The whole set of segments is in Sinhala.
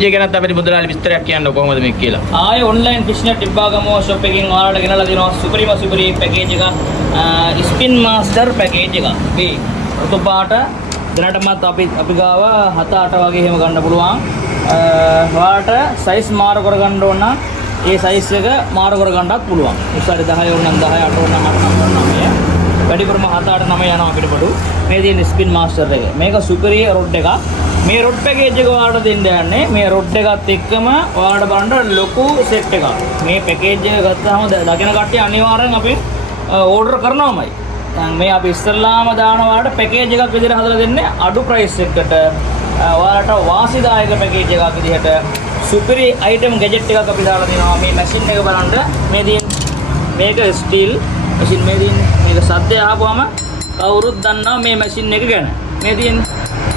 ජීකනත් අපිට මුදලාලි විස්තරයක් කියන්න කොහොමද මේක කියලා. ආයේ ඔන්ලයින් ෆිෂ්නෙට් ඉබ්බාගම ෂොප් එකකින් ඔයාලට ගෙනලා දෙනවා සුපිරි පැකේජ් එක ස්පින් මාස්ටර් පැකේජ් එක. මේ රුතු පාට දැනටමත් අපි ගාව 7-8 වගේ එහෙම ගන්න පුළුවන්. ඔයාලට සයිස් මාරු කරගන්න ඕන නම් ඒ සයිස් එක මාරු කරගන්නත් පුළුවන්. උසාරි 10 ඕන නම් 10 8 ඕන නම් 8 ඕන නම් 9. වැඩිපුරම 7-8 9 යනවා අපිට පොඩු. මේ තියෙන ස්පින් මාස්ටර් එක. මේක සුපිරි රොඩ් එකක්. මේ රොඩ් පැකේජ් එක ඔයාලට දෙන්න යන්නේ මේ රොඩ් එකත් එක්කම ඔයාලට බලන්න ලොකු සෙට් එකක්. මේ පැකේජ් එක ගත්තාම දකින කට්ටිය අනිවාර්යෙන් අපි ඕඩර් කරනවාමයි. දැන් මේ අපි ඉස්සල්ලාම දාන ඔයාලට පැකේජ් එකක් විදිහට හදලා දෙන්නේ අඩු ප්‍රයිස් එකකට. ඔයාලට වාසිදායක පැකේජ් එකක් විදිහට සුපිරි අයිටම් ගැජට් එකක් අපි දාලා දෙනවා. මේ මැෂින් එක බලන්න මේ තියෙන මේක ස්ටිල් මැෂින් මේ තියෙන මේක සද්දය ආපුවම කවුරුත් දන්නවා මේ මැෂින් එක ගැන. මේ තියෙන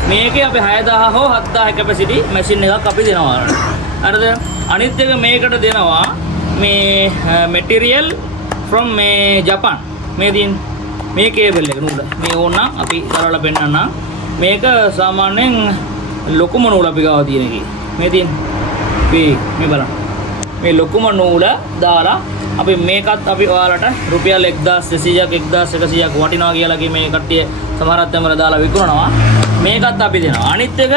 මේකේ අපි 6000 හෝ 7000 කැපැසිටි මැෂින් එකක් අපි දෙනවා. හරිද? අනිත් එක මේකට දෙනවා මේ මැටීරියල් from මේ ජපාන්. මේ දින් මේ කේබල් එක නූල. මේ ඕන අපි කරලා පෙන්නන්න. මේක සාමාන්‍යයෙන් ලොකුම නූල අපි ගාව තියෙන එකේ. මේ දින් මේ බලන්න. මේ ලොකුම නූල දාලා අපි මේකත් අපි ඔයාලට රුපියල් 1200ක් 1100ක් වටිනවා කියලා මේ කට්ටිය සමහරක් තැන්වල දාලා විකුණනවා. මේකත් අපි දෙනවා. අනිත් එක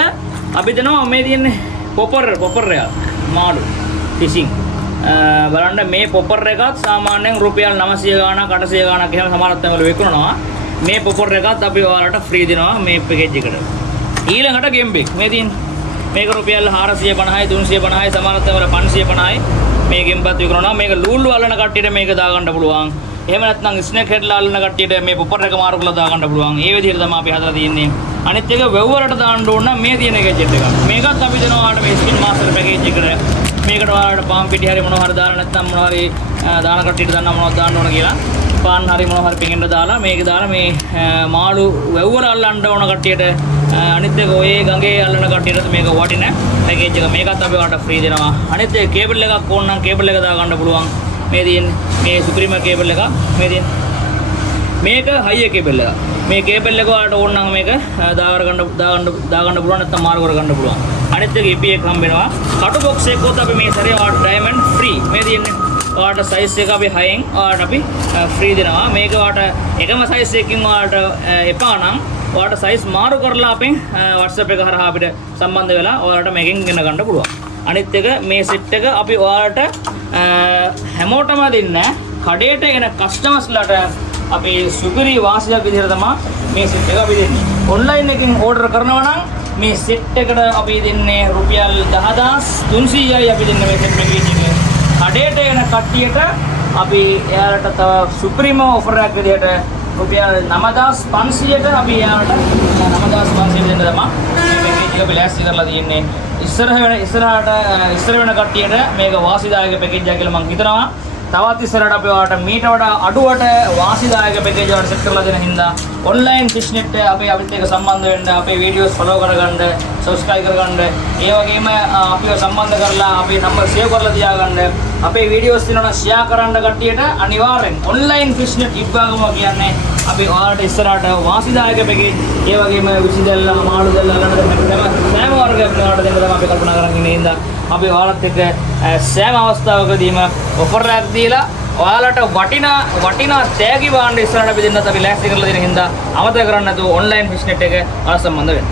අපි දෙනවා මේ තියෙන්නේ පොපර් එකක් මාළු ෆිෂින්. බලන්න මේ පොපර් එකත් සාමාන්‍යයෙන් රුපියල් 900 ගාණක් 800 ගාණක් එහෙම සමහරක් තැන්වල විකුණනවා. මේ පොපර් එකත් අපි ඔයාලට ෆ්‍රී දෙනවා මේ පැකේජ් එකට. ඊළඟට ගෙම්බෙක් මේ තියෙන්නේ මේක රුපියල් 450යි 350යි සමහරක් තැන්වල 550යි. මේ ගෙම්බත් විකුණනවා. මේක ලූල් වලන කට්ටියට මේක දා ගන්න පුළුවන්. එහෙම නැත්නම් ස්නේක් හෙඩ් ලාලන කට්ටියට මේ පොපර් එක මාරු කරලා දා ගන්න පුළුවන්. ඒ විදිහට තමයි අපි හදලා තියෙන්නේ. අනිත් එක වෙව් වලට දාන්න ඕන නම් මේ තියෙන ගැජට් එක. මේකත් අපි දෙනවා ඔයාලට මේ ස්පින් මාස්ටර් පැකේජ් එකට. මේකට ඔයාලට පාන් පිටි හරි මොනවා හරි දාලා නැත්නම් මොනවා හරි දාන කට්ටියට දන්නා මොනවද දාන්න ඕන කියලා. පාන් හරි මොනවා හරි පිටින්ද දාලා මේක දාලා මේ මාළු වෙව් වල අල්ලන්න ඕන කට්ටියට අනිත් එක ඔය ගඟේ අල්ලන කට්ටියට මේක වටින පැකේජ් එක. මේකත් අපි ඔයාලට ෆ්‍රී දෙනවා. අනිත් එක කේබල් එකක් ඕන නම් කේබල් එක දා ගන්න පුළුවන්. මේ තියෙන්නේ මේ සුපිරිම කේබල් එක. මේ තියෙන්නේ මේක හයිය කේබල් එක. මේ කේබල් එක ඔයාලට ඕන නම් මේක දා ගන්න පුළුවන් නැත්නම් මාරු කර ගන්න පුළුවන්. අනිත් එක EP එක හම්බ වෙනවා. කටු බොක්ස් එකකොත් අපි මේ සැරේ ඔයාලට ඩයමන්ඩ් ෆ්‍රී. මේ තියෙන්නේ ඔයාලට සයිස් එක අපි 6න් ඔයාලට අපි ෆ්‍රී දෙනවා. මේක ඔයාලට එකම සයිස් එකකින් ඔයාලට එපා නම් ඔයාලට සයිස් මාරු කරලා අපෙන් WhatsApp එක හරහා අපිට සම්බන්ධ වෙලා ඔයාලට මේකෙන් ගෙන ගන්න පුළුවන්. අනිත් එක මේ සෙට් එක අපි ඔයාලට හැමෝටම දෙන්නේ කඩේට එන කස්ටමර්ස්ලාට අපි සුපිරි වාසියක් විදිහට තමයි මේ සෙට් එක අපි දෙන්නේ. ඔන්ලයින් එකකින් ඕඩර් කරනවා නම් මේ සෙට් එකට අපි දෙන්නේ රුපියල් 10300යි අපි දෙන්නේ මේ සෙට් පැකේජ් එක. කඩේට එන කට්ටියට අපි එයාලට තව සුපිරිම ඔෆර් එකක් විදිහට රුපියල් 9500ට අපි එයාලට 9500 දෙන්න තමයි මේ පැකේජ් එක බැලන්ස් කරලා තියෙන්නේ. ඉස්සර වෙන කට්ටියට මේක වාසිදායක පැකේජ් එකක් කියලා මම හිතනවා. තවත් ඉස්සරහට අපි ඔයාලට මීට වඩා අඩුවට වාසිදායක පැකේජ් එකක් සෙට් කරලා දෙන හින්දා ඔන්ලයින් ෆිෂ්නෙට් අපේ අපිත් එක්ක සම්බන්ධ වෙන්න, අපේ වීඩියෝස් ෆලෝ කරගන්න, සබ්ස්ක්‍රයිබ් කරගන්න, ඒ වගේම අපිව සම්බන්ධ කරලා අපේ නම්බර් සේව් කරලා තියාගන්න. අපේ වීඩියෝස් තියෙනවා ෂෙයා කරන්න කට්ටියට අනිවාර්යෙන් ඔන්ලයින් ෆිෂ්නෙට් ඉබ්බාගම කියන්නේ අපි ඔයාලට ඉස්සරහට වාසිදායක පැකේජ්, ඒ වගේම විසිදැල්ල, මාළු දැල්ල සෑම වර්ගයක් ඔයාලට දෙන්න තමයි අපි කල්පනා කරන් ඉන්නේ. හින්දා අපි ඔයාලත් එක්ක සෑම අවස්ථාවකදීම ඔෆර් එකක් දීලා ඔයාලට වටිනා තෑගි භාණ්ඩ ඉස්සරහට අපි දෙන්නත් අපි ලෑස්ති කරලා දෙන හින්දා අමතක කරන්නේ නැතුව ඔන්ලයින් ෆිෂ්නෙට් එක අසම්බන්ධ වෙන්න.